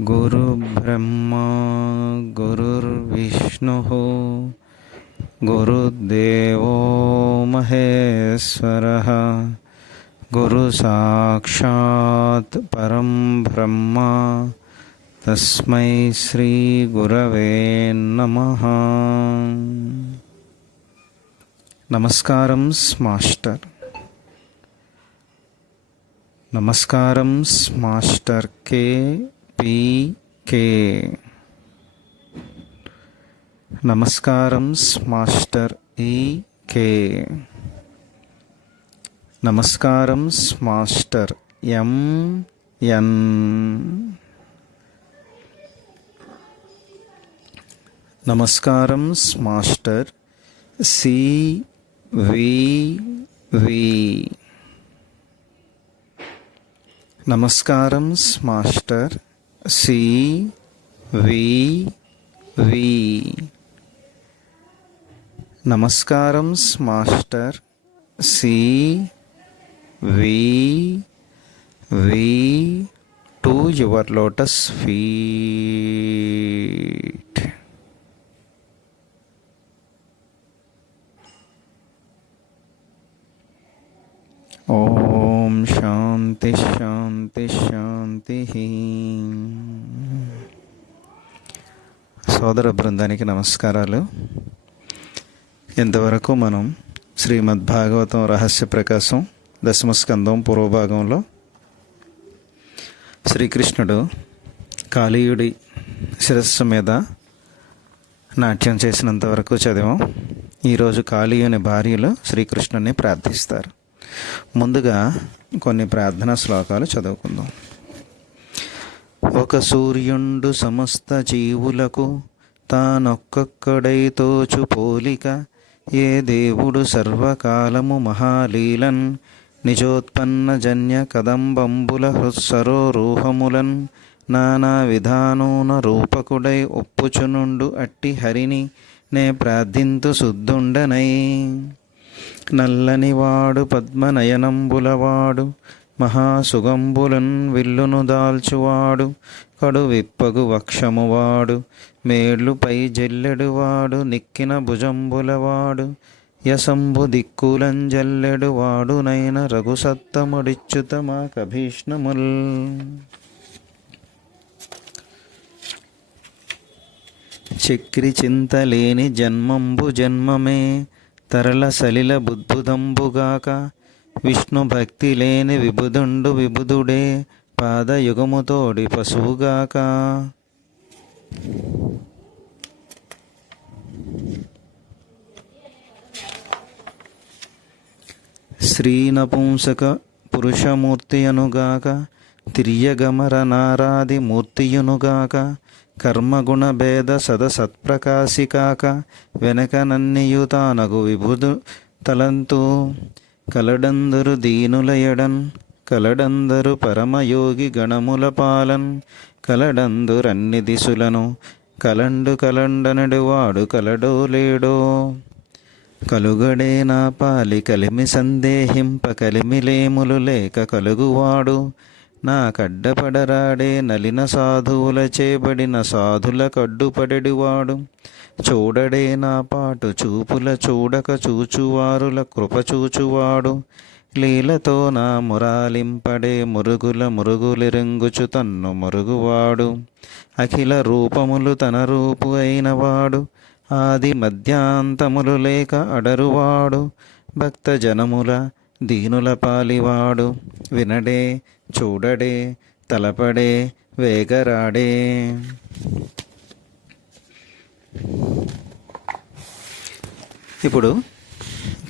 गुरुर्ब्रह्मा गुरुर्विष्णुः गुरुर्देवो महेश्वरः गुरुसाक्षात् परं ब्रह्म तस्मै श्री गुरवे नमः। नमस्कारं मास्टर। नमस्कारं मास्टर के पीके। नमस्कारं मास्टर ఈకే। నమస్కారం మాస్టర్ ఎంఎన్। నమస్కారం మాస్టర్ సివివి। నమస్కారం మాస్టర్ సివివి। నమస్కారం master CVV to your lotus feet. ఓం శాంతి శాంతి శాంతి। సోదర బృందానికి నమస్కారాలు। ఇంతవరకు మనం శ్రీమద్భాగవతం రహస్య ప్రకాశం దశమస్కందం పూర్వభాగంలో శ్రీకృష్ణుడు కాళీయుడి శిరస్సు మీద నాట్యం చేసినంత వరకు చదివాం। ఈరోజు కాళీయుని భార్యలు శ్రీకృష్ణుని ప్రార్థిస్తారు। ముందుగా కొన్ని ప్రార్థనా శ్లోకాలు చదువుకుందాం। ఒక సూర్యుండు సమస్త జీవులకు తానొక్కొక్కడై తోచు పోలిక, ఏ దేవుడు సర్వకాలము మహాలీలన్ నిజోత్పన్న జన్య కదంబంబుల హృత్సరోరూహములన్ నానా విధానూన రూపకుడై ఒప్పుచునుండు అట్టి హరిని నే ప్రార్థింతు శుద్ధుండనై। నల్లనివాడు పద్మనయనంబులవాడు మహాసుగంబులన్ విల్లును దాల్చువాడు, కడు విప్పగు వక్షమువాడు మేళ్లుపై జల్లెడువాడు నిక్కిన భుజంబులవాడు, యశంబు దిక్కులంజల్లెడువాడు నైన రఘుసత్తముడిచ్యుత మా కభీష్ణముల్। చక్రి చింతలేని జన్మంబు జన్మమే తరల సలిల బుద్భుదంబుగాక, విష్ణు భక్తి లేని విబుధుండు విబుధుడే పాదయుగముతోడి పశువుగాక। శ్రీనపుంసక పురుషమూర్తి అనుగాక, తిర్యగమర నారాది మూర్తియునుగాక, కర్మగుణ భేద సదసత్ప్రకాశికాక, వెనక నన్నియుతానగు విభుదు తలంతు, కలడందరు దీనులయడన్ కలడందరు పరమయోగి గణముల పాలన్, కలడందురన్ని దిశులను కలండు కలండనడువాడు కలడో లేడో, కలుగడే నా పాలి కలిమి సందేహింప కలిమిలేములు లేక కలుగువాడు, నా కడ్డపడరాడే నలిన సాధువుల చేబడిన సాధుల కడ్డుపడెడివాడు, చూడడే నా పాటు చూపుల చూడక చూచువారుల కృప చూచువాడు, లీలతో నా మురాలింపడే మురుగుల మురుగులిరింగుచు తన్ను మురుగువాడు, అఖిల రూపములు తన రూపు అయినవాడు, ఆది మధ్యాంతములు లేక అడరువాడు, భక్త జనముల దీనుల పాలివాడు, వినడే చూడడే తలపడే వేగరాడే। ఇప్పుడు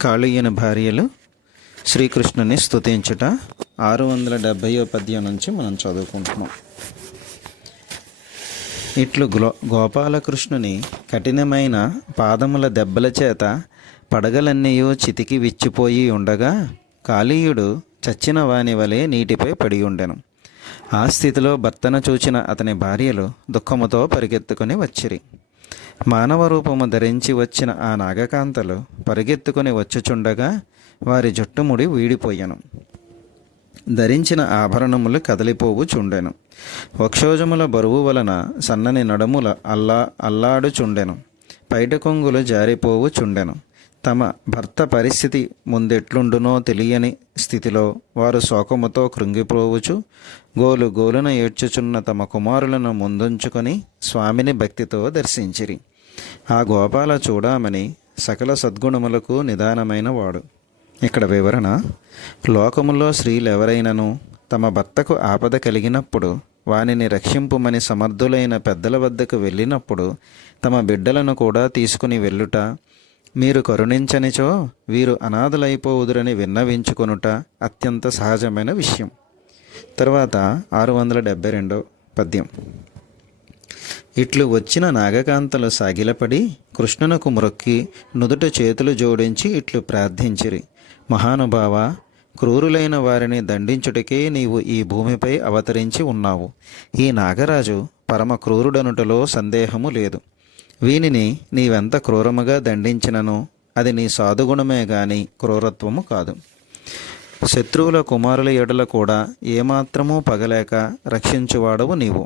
కాళీయుని భార్యలు శ్రీకృష్ణుని స్తుతించుట 670వ పద్యం నుంచి మనం చదువుకుంటున్నాం. ఇట్లు గోపాలకృష్ణుని కఠినమైన పాదముల దెబ్బల చేత పడగలన్నీయూ చితికి విచ్చిపోయి ఉండగా కాళీయుడు చచ్చిన వాని వలె నీటిపై పడి ఉండెను. ఆ స్థితిలో భర్తను చూచిన అతని భార్యలు దుఃఖముతో పరిగెత్తుకుని వచ్చిరి. మానవ రూపము ధరించి వచ్చిన ఆ నాగకాంతలు పరిగెత్తుకుని వచ్చుచుండగా వారి జుట్టుముడి వీడిపోయెను. ధరించిన ఆభరణములు కదలిపోవు చుండెను. వక్షోజముల బరువు వలన సన్నని నడుముల అల్లాడుచుండెను. పైట కొంగులు జారిపోవు చుండెను. తమ భర్త పరిస్థితి ముందెట్లుండునో తెలియని స్థితిలో వారు శోకముతో కృంగిపోవచ్చు గోలు గోలున ఏడ్చుచున్న తమ కుమారులను ముందుంచుకొని స్వామిని భక్తితో దర్శించిరి. ఆ గోపాల చూడామని సకల సద్గుణములకు నిదానమైన వాడు. ఇక్కడ వివరణ: లోకములో స్త్రీలెవరైనను తమ భర్తకు ఆపద కలిగినప్పుడు వానిని రక్షింపుమని సమర్థులైన పెద్దల వద్దకు వెళ్ళినప్పుడు తమ బిడ్డలను కూడా తీసుకుని వెళ్ళుట, మీరు కరుణించనిచో వీరు అనాథలైపోవుదురని విన్నవించుకొనుట అత్యంత సహజమైన విషయం. తర్వాత 672 పద్యం. ఇట్లు వచ్చిన నాగకాంతలు సాగిలపడి కృష్ణునకు మ్రొక్కి నుదుట చేతులు జోడించి ఇట్లు ప్రార్థించిరి: మహానుభావ, క్రూరులైన వారిని దండించుటకే నీవు ఈ భూమిపై అవతరించి ఉన్నావు. ఈ నాగరాజు పరమ క్రూరుడనుటలో సందేహము లేదు. వీనిని నీవెంత క్రూరముగా దండించినను అది నీ సాధుగుణమే గాని క్రూరత్వము కాదు. శత్రువుల కుమారుల ఎడల కూడా ఏమాత్రమూ పగలేక రక్షించువాడవు నీవు.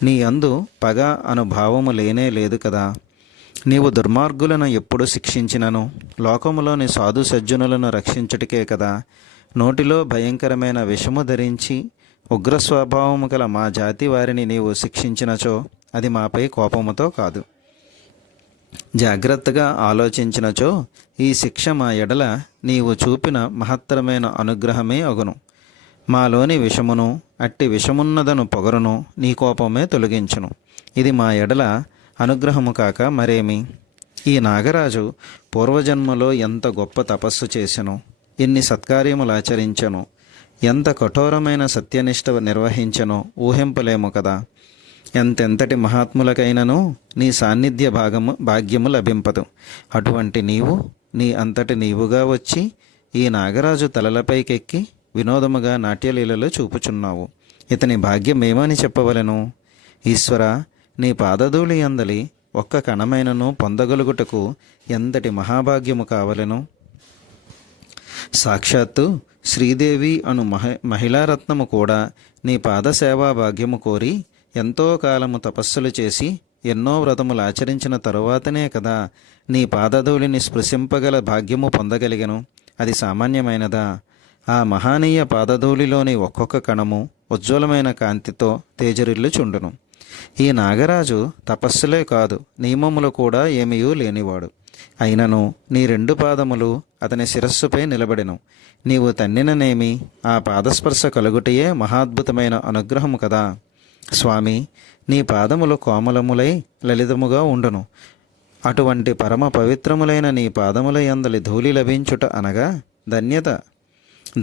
నీ అందు పగ అనుభావము లేనే లేదు కదా. నీవు దుర్మార్గులను ఎప్పుడు శిక్షించినను లోకములోని సాధు సజ్జనులను రక్షించుటకే కదా. నోటిలో భయంకరమైన విషము ధరించి ఉగ్రస్వభావము గల మా జాతి వారిని నీవు శిక్షించినచో అది మాపై కోపముతో కాదు. జాగ్రత్తగా ఆలోచించినచో ఈ శిక్ష మా ఎడల నీవు చూపిన మహత్తరమైన అనుగ్రహమే అగును. మాలోని విషమును అట్టి విషమున్నదను పొగరును నీ కోపమే తొలగించును. ఇది మా ఎడల అనుగ్రహము కాక మరేమి? ఈ నాగరాజు పూర్వజన్మలో ఎంత గొప్ప తపస్సు చేసెను, ఎన్ని సత్కార్యములు ఆచరించెను, ఎంత కఠోరమైన సత్యనిష్ట నిర్వహించెనో ఊహింపలేము కదా. ఎంతెంతటి మహాత్ములకైనను నీ సాన్నిధ్య భాగ్యము లభింపదు. అటువంటి నీవు నీ అంతటి నీవుగా వచ్చి ఈ నాగరాజు తలలపైకెక్కి వినోదముగా నాట్యలీలలో చూపుచున్నావు. ఇతని భాగ్యమేమని చెప్పవలెను? ఈశ్వర, నీ పాదధూళి అందలి ఒక్క కణమైనను పొందగలుగుటకు ఎంతటి మహాభాగ్యము కావలెను? సాక్షాత్తు శ్రీదేవి అను మహిళారత్నము కూడా నీ పాదసేవా భాగ్యము కోరి ఎంతో కాలము తపస్సులు చేసి ఎన్నో వ్రతములు ఆచరించిన తరువాతనే కదా నీ పాదధూళిని స్పృశింపగల భాగ్యము పొందగలిగెను. అది సామాన్యమైనదా? ఆ మహానీయ పాదధూళిలోని ఒక్కొక్క కణము ఉజ్వలమైన కాంతితో తేజరిల్లుచుండును. ఈ నాగరాజు తపస్సులే కాదు, నియమములు కూడా ఏమీయూ లేనివాడు. అయినను నీ 2 పాదములు అతని శిరస్సుపై నిలబడెను. నీవు తన్నిననేమి ఆ పాదస్పర్శ కలుగుటయే మహాద్భుతమైన అనుగ్రహము కదా. స్వామి, నీ పాదములు కోమలములై లలితముగా ఉండును. అటువంటి పరమ పవిత్రములైన నీ పాదముల యందలి ధూళి లభించుట అనగా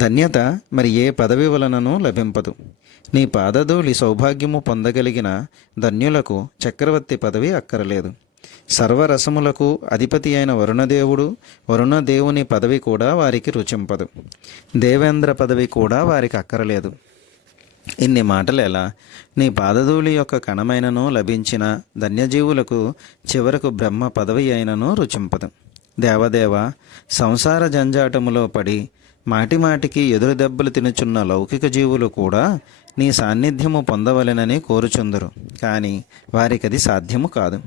ధన్యత మరి ఏ పదవి వలననూ లభింపదు. నీ పాదధూళి సౌభాగ్యము పొందగలిగిన ధన్యులకు చక్రవర్తి పదవి అక్కరలేదు. సర్వరసములకు అధిపతి అయిన వరుణదేవుని పదవి కూడా వారికి రుచింపదు. దేవేంద్ర పదవి కూడా వారికి అక్కరలేదు. ఇన్ని మాటలు ఎలా? నీ పాదధూళి యొక్క కణమైనను లభించిన ధన్యజీవులకు చివరకు బ్రహ్మ పదవి అయినను రుచింపదు. దేవదేవ, సంసార జంజాటములో పడి మాటిమాటికి ఎదురు దెబ్బలు తినుచున్న లౌకిక జీవులు కూడా నీ సాన్నిధ్యము పొందవలెనని కోరుచుందరు. కానీ వారికది సాధ్యము కాదు.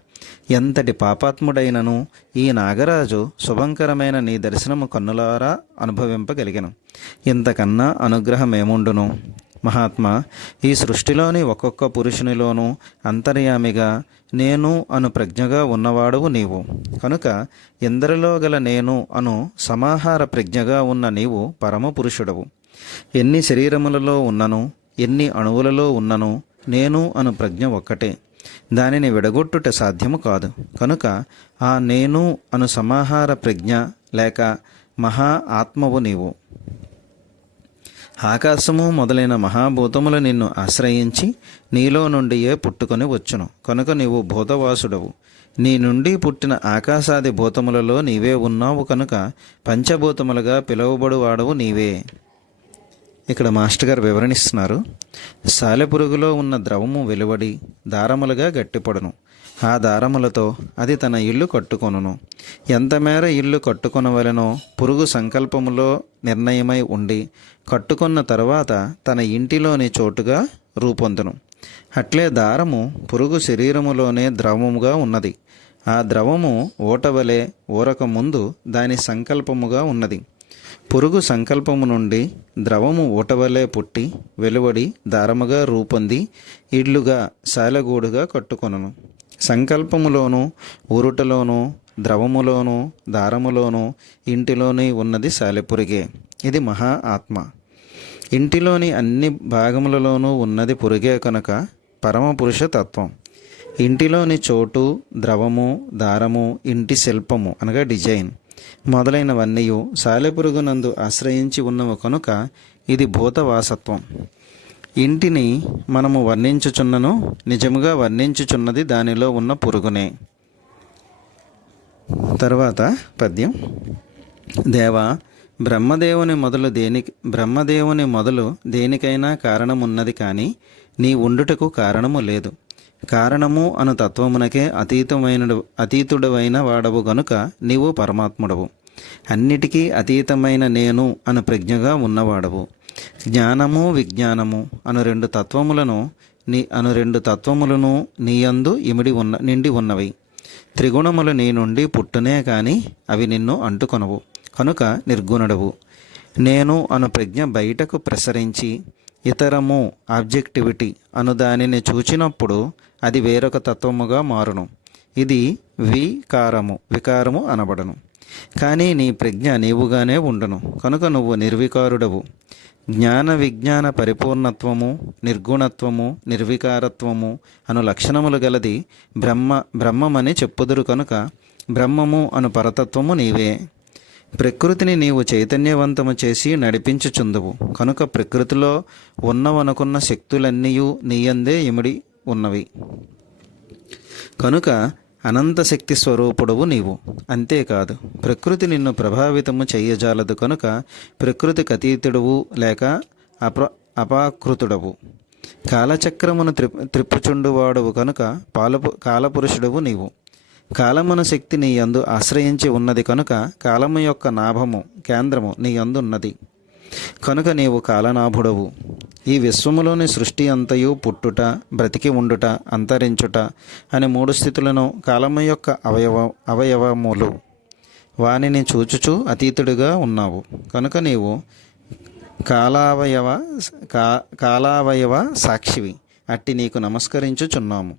ఎంతటి పాపాత్ముడైనను ఈ నాగరాజు శుభంకరమైన నీ దర్శనము కన్నులారా అనుభవింపగలిగెను. ఇంతకన్నా అనుగ్రహమేముండును? మహాత్మా, ఈ సృష్టిలోని ఒక్కొక్క పురుషునిలోనూ అంతర్యామిగా నేను అను ప్రజ్ఞగా ఉన్నవాడువు నీవు. కనుక ఎందరిలో గల నేను అను సమాహార ప్రజ్ఞగా ఉన్న నీవు పరమ పురుషుడవు. ఎన్ని శరీరములలో ఉన్నను, ఎన్ని అణువులలో ఉన్నను నేను అను ప్రజ్ఞ ఒక్కటే. దానిని విడగొట్టుట సాధ్యము కాదు. కనుక ఆ నేను అను సమాహార ప్రజ్ఞ లేక మహా ఆత్మవు నీవు. ఆకాశము మొదలైన మహాభూతములు నిన్ను ఆశ్రయించి నీలో నుండియే పుట్టుకొని వచ్చును. కనుక నీవు భూతవాసుడవు. నీ నుండి పుట్టిన ఆకాశాది భూతములలో నీవే ఉన్నావు కనుక పంచభూతములుగా పిలువబడువాడవు నీవే. ఇక్కడ మాస్టర్ గారు వివరణిస్తున్నారు. సాలెపురుగులో ఉన్న ద్రవము వెలువడి దారములుగా గట్టిపడును. ఆ దారములతో అది తన ఇల్లు కట్టుకొనును. ఎంతమేర ఇల్లు కట్టుకొనవలెనో పురుగు సంకల్పములో నిర్ణయమై ఉండి కట్టుకున్న తరువాత తన ఇంటిలోని చోటుగా రూపొందును. అట్లే దారము పురుగు శరీరములోనే ద్రవముగా ఉన్నది. ఆ ద్రవము ఓటవలే ఊరక ముందు దాని సంకల్పముగా ఉన్నది. పురుగు సంకల్పము నుండి ద్రవము ఊటవలే పుట్టి వెలువడి దారముగా రూపొంది ఇడ్లుగా సాలెగూడుగా కట్టుకొనును. సంకల్పములోను ఊరుటలోను ద్రవములోను దారములోను ఇంటిలోని ఉన్నది సాలెపురిగే. ఇది మహా ఆత్మ. ఇంటిలోని అన్ని భాగములలోనూ ఉన్నది పురుగే కనుక పరమపురుష తత్వం. ఇంటిలోని చోటు ద్రవము దారము ఇంటి శిల్పము అనగా డిజైన్ మొదలైనవన్నీ సాలెపురుగునందు ఆశ్రయించి ఉన్నవి కనుక ఇది భూతవాసత్వం. ఇంటిని మనము వర్ణించుచున్నను నిజముగా వర్ణించుచున్నది దానిలో ఉన్న పురుగునే. తర్వాత పద్యం. దేవా, బ్రహ్మదేవుని మొదలు దేనికైనా కారణమున్నది కానీ నీ ఉండుటకు కారణము లేదు. కారణము అను తత్వమునకే అతీతుడవైన వాడవు గనుక నీవు పరమాత్ముడవు. అన్నిటికీ అతీతమైన నేను అను ప్రజ్ఞగా ఉన్నవాడవు. జ్ఞానము విజ్ఞానము అను రెండు తత్వములను నీయందు నిండి ఉన్నవి. త్రిగుణములు నీ నుండి పుట్టునే కాని అవి నిన్ను అంటుకొనవు కనుక నిర్గుణుడవు. నేను అను ప్రజ్ఞ బయటకు ప్రసరించి ఇతరము ఆబ్జెక్టివిటీ అను దానిని చూచినప్పుడు అది వేరొక తత్వముగా మారును. ఇది వికారము అనబడను. కానీ నీ ప్రజ్ఞ నీవుగానే ఉండును కనుక నువ్వు నిర్వికారుడవు. జ్ఞాన విజ్ఞాన పరిపూర్ణత్వము నిర్గుణత్వము నిర్వికారత్వము అను లక్షణములు గలది బ్రహ్మమని చెప్పుదురు కనుక బ్రహ్మము అను పరతత్వము నీవే. ప్రకృతిని నీవు చైతన్యవంతము చేసి నడిపించుచుందువు కనుక ప్రకృతిలో ఉన్నవనుకున్న శక్తులన్నీయూ నీయందే ఇమిడి ఉన్నవి కనుక అనంత శక్తి స్వరూపుడవు నీవు. అంతేకాదు ప్రకృతి నిన్ను ప్రభావితము చెయ్యజాలదు కనుక ప్రకృతికి అతీతుడవు లేక అపాకృతుడవు. కాలచక్రమును త్రిప్పుచుండువాడవు కనుక కాలపురుషుడవు నీవు. కాలమును శక్తి నీ యందు ఆశ్రయించి ఉన్నది కనుక కాలము యొక్క నాభము కేంద్రము నీ యందున్నది కనుక నీవు కాలనాభుడవు. ఈ విశ్వములోని సృష్టి అంతయు పుట్టుట బ్రతికి ఉండుట అంతరించుట అనే 3 స్థితులను కాలము యొక్క అవయవములు వానిని చూచుచు అతీతుడిగా ఉన్నావు కనుక నీవు కాలావయవ సాక్షివి. అట్టి నీకు నమస్కరించుచున్నాము.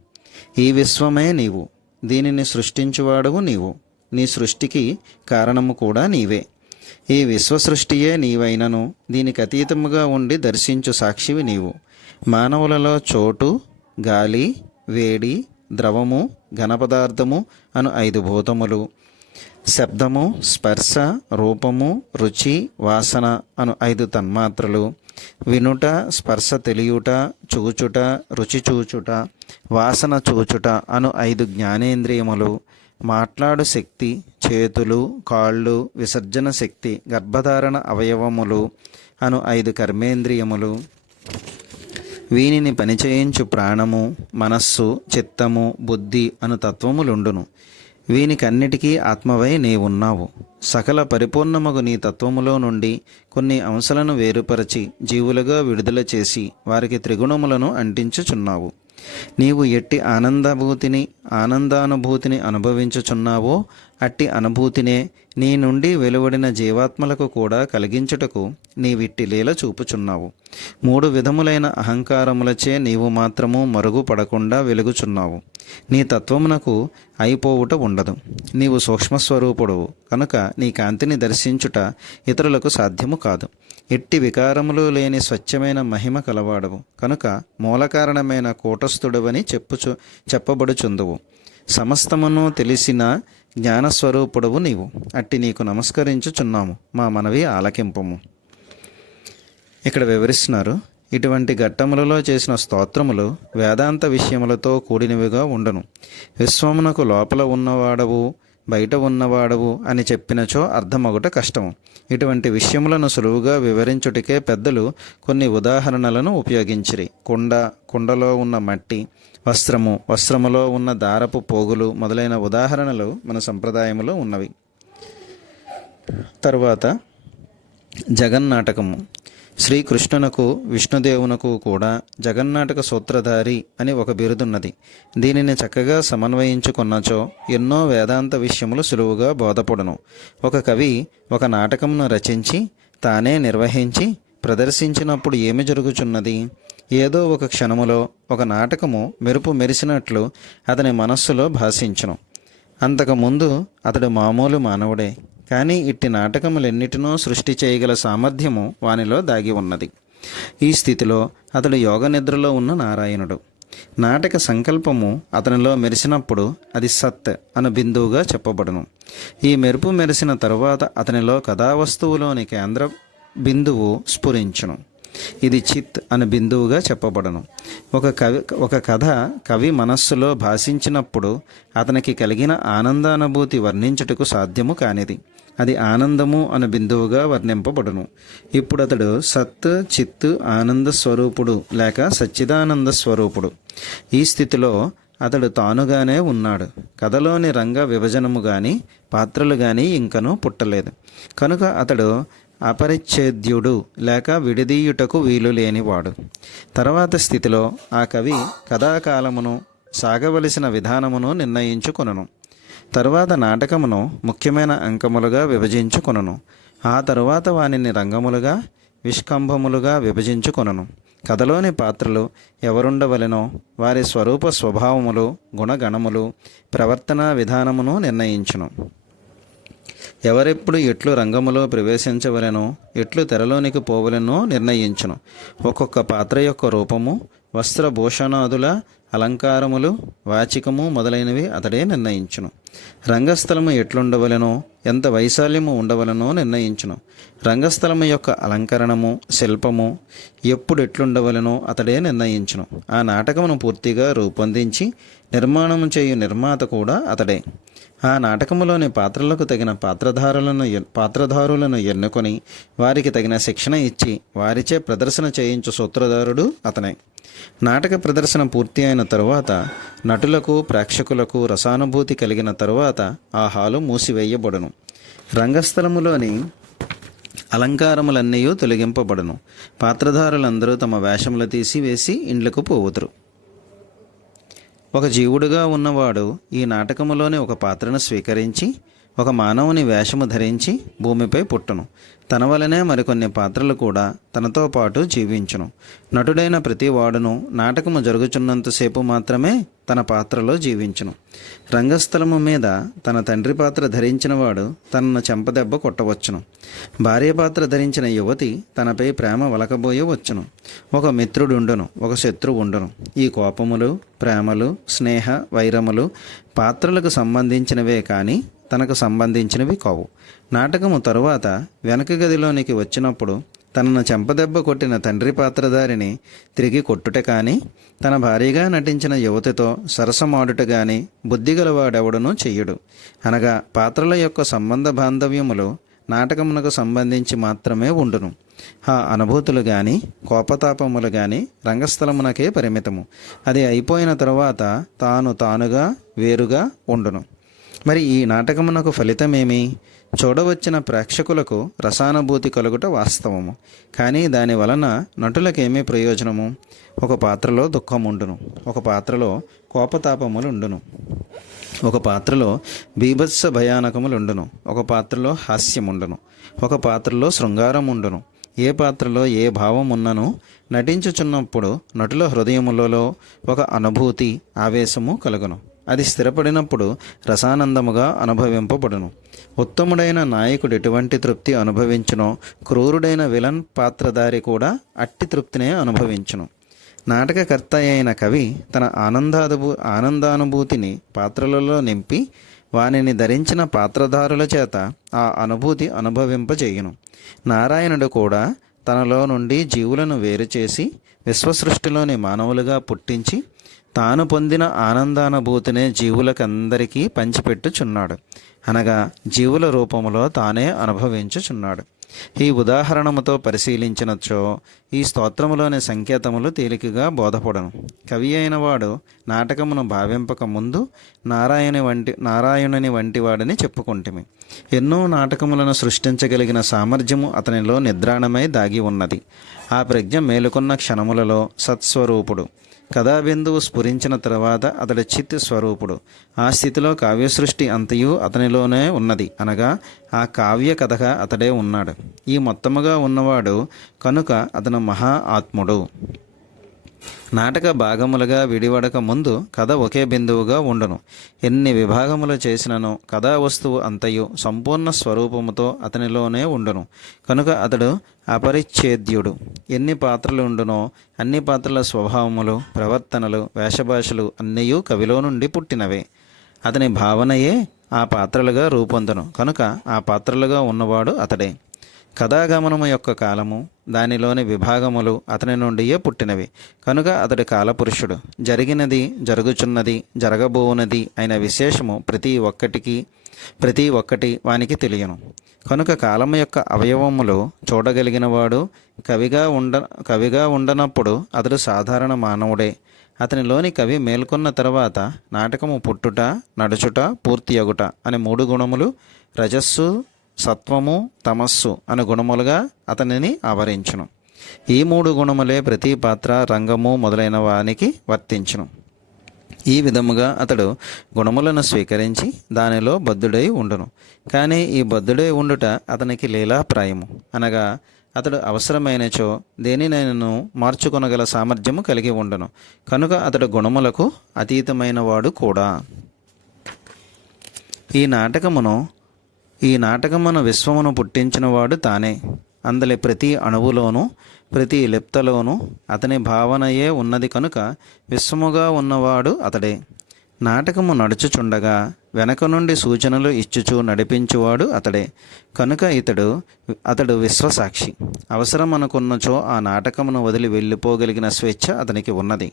ఈ విశ్వమే నీవు. దీనిని సృష్టించువాడవు నీవు. నీ సృష్టికి కారణము కూడా నీవే. ఈ విశ్వసృష్టియే నీవైనను దీనికి అతీతముగా ఉండి దర్శించు సాక్షివి నీవు. మానవులలో చోటు గాలి వేడి ద్రవము ఘనపదార్థము అను 5 భూతములు, శబ్దము స్పర్శ రూపము రుచి వాసన అను 5 తన్మాత్రలు, వినుట స్పర్శ తెలియుట చూచుట రుచి చూచుట వాసన చూచుట అను 5 జ్ఞానేంద్రియములు, మాట్లాడు శక్తి చేతులు కాళ్ళు విసర్జన శక్తి గర్భధారణ అవయవములు అను 5 కర్మేంద్రియములు, వీనిని పనిచేయించు ప్రాణము మనస్సు చిత్తము బుద్ధి అను తత్వములుండును. వీనికన్నిటికీ ఆత్మవై నీవున్నావు. సకల పరిపూర్ణమగు నీ తత్వములో నుండి కొన్ని అంశాలను వేరుపరచి జీవులుగా విడుదల చేసి వారికి త్రిగుణములను అంటించుచున్నావు. నీవు ఎట్టి ఆనందానుభూతిని అనుభవించుచున్నావో అట్టి అనుభూతినే నీ నుండి వెలువడిన జీవాత్మలకు కూడా కలిగించుటకు నీవిట్టి లీల చూపుచున్నావు. 3 విధములైన అహంకారములచే నీవు మాత్రము మరుగుపడకుండా వెలుగుచున్నావు. నీ తత్వమునకు అయిపోవుట ఉండదు. నీవు సూక్ష్మస్వరూపుడవు కనుక నీ కాంతిని దర్శించుట ఇతరులకు సాధ్యము కాదు. ఎట్టి వికారములు లేని స్వచ్ఛమైన మహిమ కలవాడవు కనుక మూలకారణమైన కూటస్థుడవని చెప్పబడుచుందువు. సమస్తమును తెలిసిన జ్ఞానస్వరూపుడవు నీవు. అట్టి నీకు నమస్కరించుచున్నాము, మా మనవి ఆలకింపము. ఇక్కడ వివరిస్తున్నారు, ఇటువంటి ఘట్టములలో చేసిన స్తోత్రములు వేదాంత విషయములతో కూడినవిగా ఉండను. విశ్వమునకు లోపల ఉన్నవాడవు బయట ఉన్నవాడవు అని చెప్పినచో అర్థమగుట కష్టము. ఇటువంటి విషయములను సులువుగా వివరించుటకే పెద్దలు కొన్ని ఉదాహరణలను ఉపయోగించిరి. కుండలో ఉన్న మట్టి, వస్త్రములో ఉన్న దారపు పోగులు మొదలైన ఉదాహరణలు మన సంప్రదాయంలో ఉన్నవి. తరువాత జగన్నాటకము. శ్రీకృష్ణునకు విష్ణుదేవునకు కూడా జగన్నాటక సూత్రధారి అని ఒక బిరుదున్నది. దీనిని చక్కగా సమన్వయించుకున్నచో ఎన్నో వేదాంత విషయములు సులువుగా బోధపడును. ఒక కవి ఒక నాటకమును రచించి తానే నిర్వహించి ప్రదర్శించినప్పుడు ఏమి జరుగుచున్నది? ఏదో ఒక క్షణములో ఒక నాటకము మెరుపు మెరిసినట్లు అతని మనస్సులో భాషించును. అంతకుముందు అతడు మామూలు మానవుడే, కానీ ఇట్టి నాటకములెన్నిటినో సృష్టి చేయగల సామర్థ్యము వానిలో దాగి ఉన్నది. ఈ స్థితిలో అతడు యోగ నిద్రలో ఉన్న నారాయణుడు. నాటక సంకల్పము అతనిలో మెరిసినప్పుడు అది సత్ అను బిందువుగా చెప్పబడును. ఈ మెరుపు మెరిసిన తరువాత అతనిలో కథావస్తువులోని కేంద్ర బిందువు స్ఫురించును. ఇది చిత్ అను బిందువుగా చెప్పబడును. ఒక కథ కవి మనస్సులో భాషించినప్పుడు అతనికి కలిగిన ఆనందానుభూతి వర్ణించుటకు సాధ్యము కానిది. అది ఆనందము అను బిందువుగా వర్ణింపబడును. ఇప్పుడు అతడు సత్ చిత్ ఆనంద స్వరూపుడు లేక సచ్చిదానంద స్వరూపుడు. ఈ స్థితిలో అతడు తానుగానే ఉన్నాడు. కథలోని రంగ విభజనము కానీ పాత్రలు కానీ ఇంకనూ పుట్టలేదు. కనుక అతడు అపరిచ్ఛేద్యుడు లేక విడదీయుటకు వీలు లేనివాడు. తర్వాత స్థితిలో ఆ కవి కథాకాలమును సాగవలసిన విధానమును నిర్ణయించుకొనును. తరువాత నాటకమును ముఖ్యమైన అంకములుగా విభజించుకొనును. ఆ తరువాత వానిని రంగములుగా విష్కంభములుగా విభజించుకొనును. కథలోని పాత్రలు ఎవరుండవలెనో వారి స్వరూప స్వభావములు గుణగణములు ప్రవర్తనా విధానమును నిర్ణయించును. ఎవరెప్పుడు ఎట్లు రంగములో ప్రవేశించవలెనో ఎట్లు తెరలోనికి పోవలెనో నిర్ణయించును. ఒక్కొక్క పాత్ర యొక్క రూపము, వస్త్రభూషణాదుల అలంకారములు, వాచికము మొదలైనవి అతడే నిర్ణయించును. రంగస్థలము ఎట్లుండవలెనో ఎంత వైశాల్యము ఉండవలనో నిర్ణయించును. రంగస్థలము యొక్క అలంకరణము శిల్పము ఎప్పుడు ఎట్లుండవలనో అతడే నిర్ణయించును. ఆ నాటకమును పూర్తిగా రూపొందించి నిర్మాణము చేయు నిర్మాత కూడా అతడే. ఆ నాటకములోని పాత్రలకు తగిన పాత్రధారులను ఎన్నుకొని వారికి తగిన శిక్షణ ఇచ్చి వారిచే ప్రదర్శన చేయించు సూత్రధారుడు అతనే. నాటక ప్రదర్శన పూర్తి అయిన తరువాత నటులకు ప్రేక్షకులకు రసానుభూతి కలిగిన తరువాత ఆ హాలు మూసివేయబడును. రంగస్థలములోని అలంకారములన్నీ తొలగింపబడును. పాత్రధారులందరూ తమ వేషములు తీసివేసి ఇండ్లకు పోవుదురు. ఒక జీవుడుగా ఉన్నవాడు ఈ నాటకములోని ఒక పాత్రను స్వీకరించి ఒక మానవుని వేషము ధరించి భూమిపై పుట్టును. తన వలనే మరికొన్ని పాత్రలు కూడా తనతో పాటు జీవించును. నటుడైన ప్రతి వాడును నాటకము జరుగుచున్నంతసేపు మాత్రమే తన పాత్రలో జీవించును. రంగస్థలము మీద తన తండ్రి పాత్ర ధరించిన వాడు తనను చెంపదెబ్బ కొట్టవచ్చును. భార్య పాత్ర ధరించిన యువతి తనపై ప్రేమ వలకబోయవచ్చును. ఒక మిత్రుడుండును, ఒక శత్రువు ఉండును. ఈ కోపములు, ప్రేమలు, స్నేహ వైరములు పాత్రలకు సంబంధించినవే కానీ తనకు సంబంధించినవి కావు. నాటకము తరువాత వెనక గదిలోనికి వచ్చినప్పుడు తనను చెంపదెబ్బ కొట్టిన తండ్రి పాత్రధారిని తిరిగి కొట్టుట కానీ తన భార్యగా నటించిన యువతితో సరసమాడుట కానీ బుద్ధిగలవాడెవడనూ చెయ్యడు. అనగా పాత్రల యొక్క సంబంధ బాంధవ్యములు నాటకమునకు సంబంధించి మాత్రమే ఉండును. ఆ అనుభూతులు కానీ కోపతాపములు కానీ రంగస్థలమునకే పరిమితము. అది అయిపోయిన తరువాత తానుగా వేరుగా ఉండును. మరి ఈ నాటకమునకు ఫలితమేమి? చూడవచ్చిన ప్రేక్షకులకు రసానుభూతి కలుగుట వాస్తవము. కానీ దాని వలన నటులకేమీ ప్రయోజనము? ఒక పాత్రలో దుఃఖముండును, ఒక పాత్రలో కోపతాపములుండును, ఒక పాత్రలో బీభత్స భయానకములుండును, ఒక పాత్రలో హాస్యముండును, ఒక పాత్రలో శృంగారముండును. ఏ పాత్రలో ఏ భావం ఉన్ననో నటించుచున్నప్పుడు నటుల హృదయములలో ఒక అనుభూతి ఆవేశము కలుగును. అది స్థిరపడినప్పుడు రసానందముగా అనుభవింపబడును. ఉత్తముడైన నాయకుడు ఎటువంటి తృప్తి అనుభవించునో, క్రూరుడైన విలన్ పాత్రధారి కూడా అట్టి తృప్తినే అనుభవించును. నాటకకర్త అయిన కవి తన ఆనందానుభూతిని పాత్రలలో నింపి వానిని ధరించిన పాత్రధారుల చేత ఆ అనుభూతి అనుభవింపజేయును. నారాయణుడు కూడా తనలో నుండి జీవులను వేరు చేసి విశ్వసృష్టిలోని మానవులుగా పుట్టించి తాను పొందిన ఆనందానుభూతినే జీవులకందరికీ పంచిపెట్టుచున్నాడు. అనగా జీవుల రూపములో తానే అనుభవించుచున్నాడు. ఈ ఉదాహరణముతో పరిశీలించినచో ఈ స్తోత్రములోని సంకేతములు తేలికగా బోధపడను. కవి అయిన వాడు నాటకమును భావింపక ముందు నారాయణుని వంటి వాడని చెప్పుకుంటుమి. ఎన్నో నాటకములను సృష్టించగలిగిన సామర్థ్యము అతనిలో నిద్రాణమై దాగి ఉన్నది. ఆ ప్రజ్ఞ మేలుకొన్న క్షణములలో సత్స్వరూపుడు. కథాబిందువు స్ఫురించిన తర్వాత అతడి చిత్ స్వరూపుడు. ఆ స్థితిలో కావ్యసృష్టి అంతయు అతనిలోనే ఉన్నది. అనగా ఆ కావ్య కథగా అతడే ఉన్నాడు. ఈ మొత్తముగా ఉన్నవాడు కనుక అతను మహా ఆత్ముడు. నాటక భాగములుగా విడివడక ముందు కథ ఒకే బిందువుగా ఉండును. ఎన్ని విభాగములు చేసినను కథా వస్తువు అంతయు సంపూర్ణ స్వరూపముతో అతనిలోనే ఉండును. కనుక అతడు అపరిచ్ఛేద్యుడు. ఎన్ని పాత్రలు ఉండునో అన్ని పాత్రల స్వభావములు, ప్రవర్తనలు, వేషభాషలు అన్నయూ కవిలో నుండి పుట్టినవే. అతని భావనయే ఆ పాత్రలుగా రూపొందును. కనుక ఆ పాత్రలుగా ఉన్నవాడు అతడే. కథాగమనము యొక్క కాలము, దానిలోని విభాగములు అతని నుండియే పుట్టినవి. కనుక అతడి కాలపురుషుడు. జరిగినది, జరుగుచున్నది, జరగబోవునది అయిన విశేషము ప్రతి ఒక్కటి వానికి తెలియను. కనుక కాలము యొక్క అవయవములు చూడగలిగినవాడు కవిగా ఉండనప్పుడు అతడు సాధారణ మానవుడే. అతనిలోని కవి మేల్కొన్న తర్వాత నాటకము పుట్టుట, నడుచుట, పూర్తి అగుట అనే 3 గుణములు రజస్సు, సత్వము, తమస్సు అను గుణములుగా అతనిని ఆవరించును. ఈ 3 గుణములే ప్రతి పాత్ర, రంగము మొదలైన వానికి వర్తించును. ఈ విధముగా అతడు గుణములను స్వీకరించి దానిలో బద్ధుడై ఉండును. కానీ ఈ బద్ధుడై ఉండుట అతనికి లీలాప్రాయము. అనగా అతడు అవసరమైనచో దేనినైనను మార్చుకొనగల సామర్థ్యము కలిగి ఉండును. కనుక అతడు గుణములకు అతీతమైన వాడు కూడా. ఈ నాటకమును విశ్వమును పుట్టించినవాడు తానే. అందలి ప్రతి అణువులోనూ ప్రతి లిప్తలోనూ అతని భావనయే ఉన్నది. కనుక విశ్వముగా ఉన్నవాడు అతడే. నాటకము నడుచుచుండగా వెనక నుండి సూచనలు ఇచ్చుచూ నడిపించువాడు అతడే. కనుక అతడు విశ్వసాక్షి. అవసరం అనుకున్నచో ఆ నాటకమును వదిలి వెళ్ళిపోగలిగిన స్వేచ్ఛ అతనికి ఉన్నది.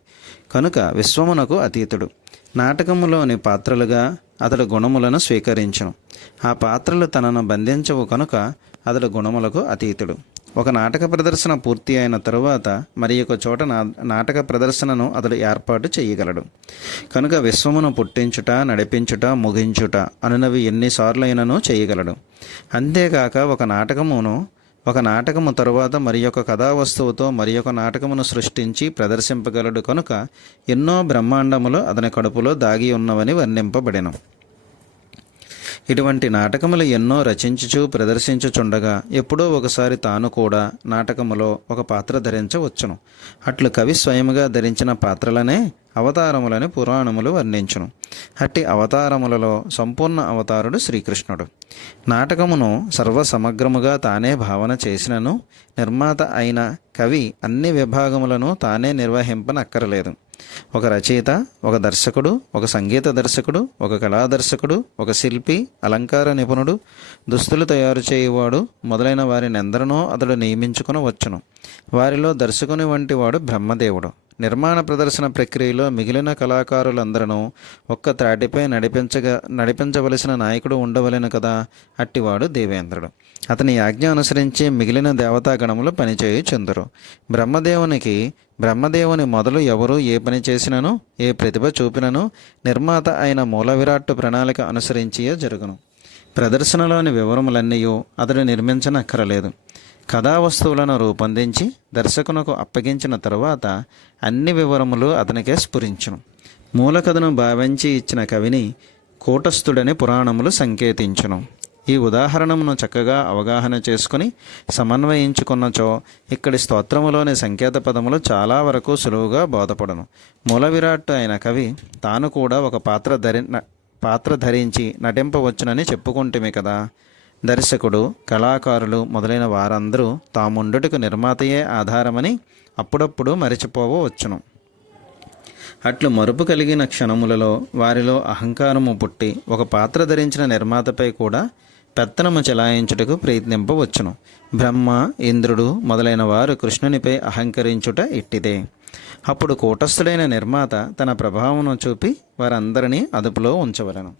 కనుక విశ్వమునకు అతీతుడు. నాటకములోని పాత్రలుగా అతడు గుణములను స్వీకరించును. ఆ పాత్రలు తనను బంధించవు. కనుక అతడు గుణములకు అతీతుడు. ఒక నాటక ప్రదర్శన పూర్తి అయిన తరువాత మరి ఒక చోట నాటక ప్రదర్శనను అతడు ఏర్పాటు చేయగలడు. కనుక విశ్వమును పుట్టించుట, నడిపించుట, ముగించుట అనునవి ఎన్నిసార్లైనను చేయగలడు. అంతేకాక ఒక నాటకము తరువాత మరి ఒక కథావస్తువుతో మరి ఒక నాటకమును సృష్టించి ప్రదర్శింపగలడు. కనుక ఎన్నో బ్రహ్మాండములు అతని కడుపులో దాగి ఉన్నవని వర్ణింపబడెను. ఇటువంటి నాటకములు ఎన్నో రచించుచు ప్రదర్శించుచుండగా ఎప్పుడో ఒకసారి తాను కూడా నాటకములో ఒక పాత్ర ధరించవచ్చును. అట్లు కవి స్వయముగా ధరించిన పాత్రలనే అవతారములని పురాణములు వర్ణించును. అట్టి అవతారములలో సంపూర్ణ అవతారుడు శ్రీకృష్ణుడు. నాటకమును సర్వసమగ్రముగా తానే భావన చేసినను నిర్మాత అయిన కవి అన్ని విభాగములను తానే నిర్వహింపనక్కరలేదు. ఒక రచయిత, ఒక దర్శకుడు, ఒక సంగీత దర్శకుడు, ఒక కళాదర్శకుడు, ఒక శిల్పి, అలంకార నిపుణుడు, దుస్తులు తయారు చేయువాడు మొదలైన వారిని ఎందరినో అతడు నియమించుకుని వచ్చును. వారిలో దర్శకుని వంటి వాడు బ్రహ్మదేవుడు. నిర్మాణ ప్రదర్శన ప్రక్రియలో మిగిలిన కళాకారులందరూ ఒక్క త్రాటిపై నడిపించవలసిన నాయకుడు ఉండవలెను కదా. అట్టివాడు దేవేంద్రుడు. అతని ఆజ్ఞ అనుసరించి మిగిలిన దేవతాగణములు పనిచేయుచుందురు. బ్రహ్మదేవుని మొదలు ఎవరు ఏ పని చేసినను, ఏ ప్రతిభ చూపినను నిర్మాత అయిన మూల విరాట్టు ప్రణాళిక అనుసరించియే జరుగును. ప్రదర్శనలోని వివరములన్నీ అతడు నిర్మించనక్కరలేదు. కథావస్తువులను రూపొందించి దర్శకునకు అప్పగించిన తరువాత అన్ని వివరములు అతనికే స్ఫురించును. మూల కథను భావించి ఇచ్చిన కవిని కూటస్థుడని పురాణములు సంకేతించును. ఈ ఉదాహరణమును చక్కగా అవగాహన చేసుకుని సమన్వయించుకున్నచో ఇక్కడి స్తోత్రములోని సంకేత పదములు చాలా వరకు సులువుగా బోధపడను. మూల విరాట్టు అయిన కవి తాను కూడా ఒక పాత్ర ధరించి నటింపవచ్చునని చెప్పుకుంటేమే కదా. దర్శకుడు, కళాకారులు మొదలైన వారందరూ తాముండుటకు నిర్మాతయే ఆధారమని అప్పుడప్పుడు మరిచిపోవచ్చును. అట్లు మరుపు కలిగిన క్షణములలో వారిలో అహంకారము పుట్టి ఒక పాత్ర ధరించిన నిర్మాతపై కూడా పెత్తనము చెలాయించుటకు ప్రయత్నింపవచ్చును. బ్రహ్మ, ఇంద్రుడు మొదలైన వారు కృష్ణునిపై అహంకరించుట ఇట్టిదే. అప్పుడు కూటస్థుడైన నిర్మాత తన ప్రభావమును చూపి వారందరినీ అదుపులో ఉంచవలెను.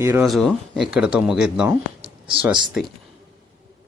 ఈరోజు ఇక్కడితో ముగిద్దాం. స్వస్తి.